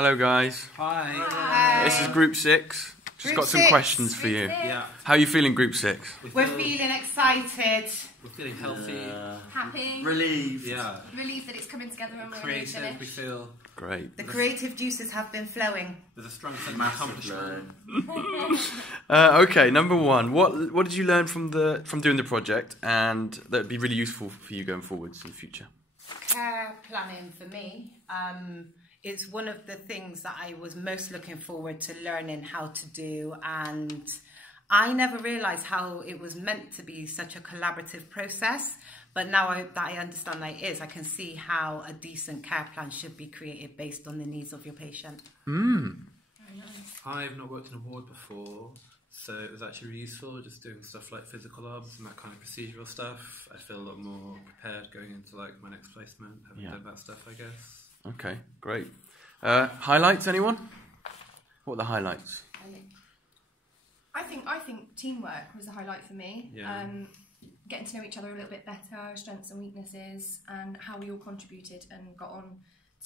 Hello guys. Hi. Hi. This is Group 6. Just got some questions for you. Yeah. How are you feeling, Group 6? We're feeling excited. We're feeling healthy. Happy. Relieved. Yeah. Relieved that it's coming together and we're Creative. We finished. feel Great. The creative juices have been flowing. there's a strong sense of accomplishment. Okay, number one. What did you learn from doing the project, and that would be really useful for you going forwards in the future? Care planning for me. It's one of the things that I was most looking forward to learning how to do, and I never realised how it was meant to be such a collaborative process. But now that I understand that it is, I can see how a decent care plan should be created based on the needs of your patient. Very nice. I've not worked in a ward before, so it was actually really useful just doing stuff like physical obs and that kind of procedural stuff. I feel a lot more prepared going into like my next placement, having done that stuff, I guess. Okay, great. Highlights, anyone? What are the highlights? I think teamwork was the highlight for me. Yeah. Getting to know each other a little bit better, our strengths and weaknesses, and how we all contributed and got on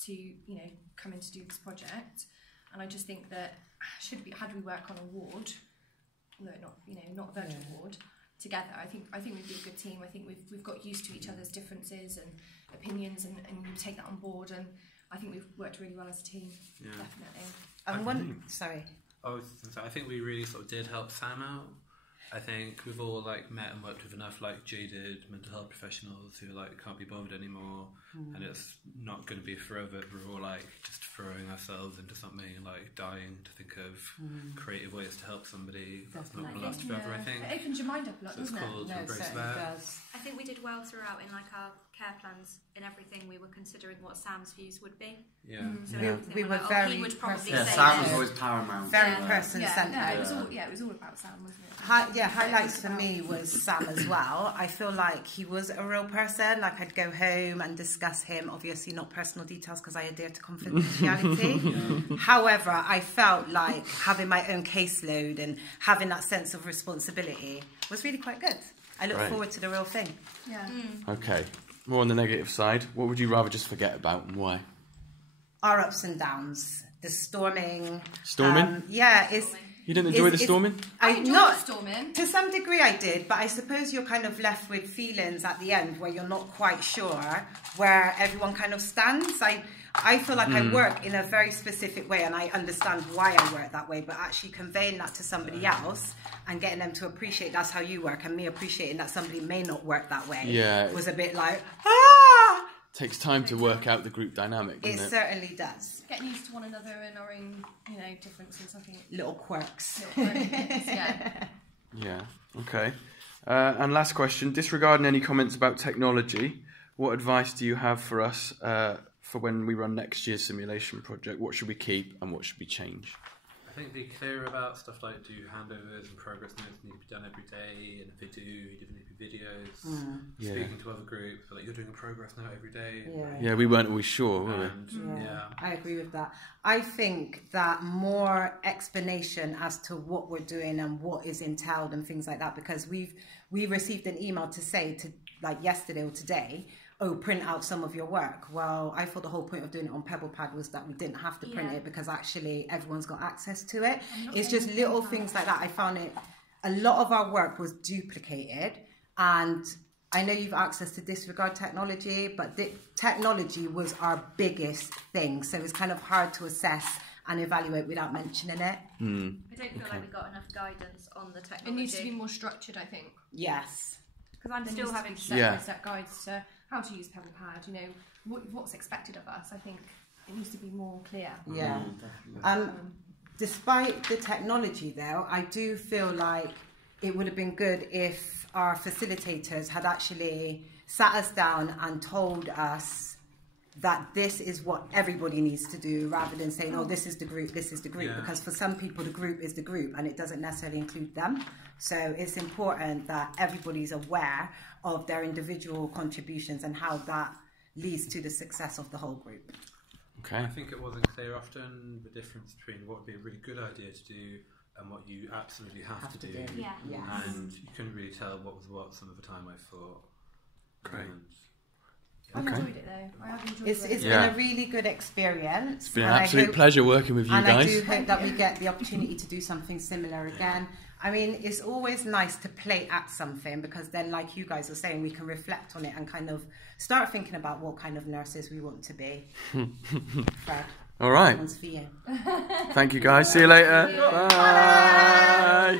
to come in to do this project. And I just think that had we work on a ward, no, not a virtual ward, together, I think we'd be a good team. I think we've got used to each other's differences and opinions, and we take that on board. And I think we've worked really well as a team, definitely. And I think we really sort of did help Sam out. I think we've all like met and worked with enough like jaded mental health professionals who like can't be bothered anymore, and it's not going to be forever. We're all like just throwing ourselves into something, like dying to think of creative ways to help somebody. That's not going to last forever, I think. It opens your mind up a lot, So it's doesn't cool it? to embrace that. I think we did well throughout in like our care plans. In everything we were considering what Sam's views would be. Yeah. So we were like, very he would probably Yeah, say Sam this. was always paramount. very person-centred. Yeah, it was all about Sam, wasn't it? Highlights for me was Sam as well. I feel like he was a real person. Like I'd go home and discuss him. Obviously not personal details because I adhere to confidentiality. However, I felt like having my own caseload and having that sense of responsibility was really quite good. I look forward to the real thing. Yeah. Okay, more on the negative side. What would you rather just forget about, and why? Our ups and downs. The storming. Storming? You didn't enjoy the storming? I enjoyed the storming. To some degree I did, but I suppose you're kind of left with feelings at the end where you're not quite sure where everyone kind of stands. I feel like I work in a very specific way, and I understand why I work that way, but actually conveying that to somebody else and getting them to appreciate that's how you work, and me appreciating that somebody may not work that way was a bit like, Takes time to work out the group dynamic, doesn't it? It certainly does. Getting used to one another and our own, differences, I think. Little quirks. Yeah. Yeah, okay. And last question, disregarding any comments about technology, what advice do you have for us for when we run next year's simulation project? What should we keep and what should we change? I think be clear about stuff like do handovers and progress notes need to be done every day, and if they do, you do need to be videos. Speaking to other groups, like you're doing a progress note every day. Yeah, we weren't always sure, were we? And, I agree with that. I think that more explanation as to what we're doing and what is entailed and things like that, because we received an email to say like yesterday or today, print out some of your work. Well, I thought the whole point of doing it on PebblePad was that we didn't have to print it because actually everyone's got access to it. It's just little things like that. I found a lot of our work was duplicated, and I know you've access to disregard technology, but technology was our biggest thing. So it's kind of hard to assess and evaluate without mentioning it. I don't feel like we got enough guidance on the technology. It needs to be more structured, I think. Yes. Because I'm still having to step guides to how to use PebblePad, what's expected of us. I think it needs to be more clear. Yeah. Despite the technology though, I do feel like it would have been good if our facilitators had actually sat us down and told us that this is what everybody needs to do, rather than saying, this is the group, this is the group. Because for some people, the group is the group and it doesn't necessarily include them. So it's important that everybody's aware of their individual contributions and how that leads to the success of the whole group. Okay. I think it wasn't clear often the difference between what would be a really good idea to do and what you absolutely have to do. Yeah. Yes. And you couldn't really tell what was what some of the time, I thought. Great. And I've Okay. enjoyed it though. I have enjoyed It's it. Yeah. been a really good experience. It's been an and I absolute hope- pleasure working with you and I guys. do hope that we get the opportunity to do something similar again. I mean, it's always nice to play at something because then, like you guys are saying, we can reflect on it and kind of start thinking about what kind of nurses we want to be. Fred, All right. one's for you. Thank you, guys. See you later. Bye.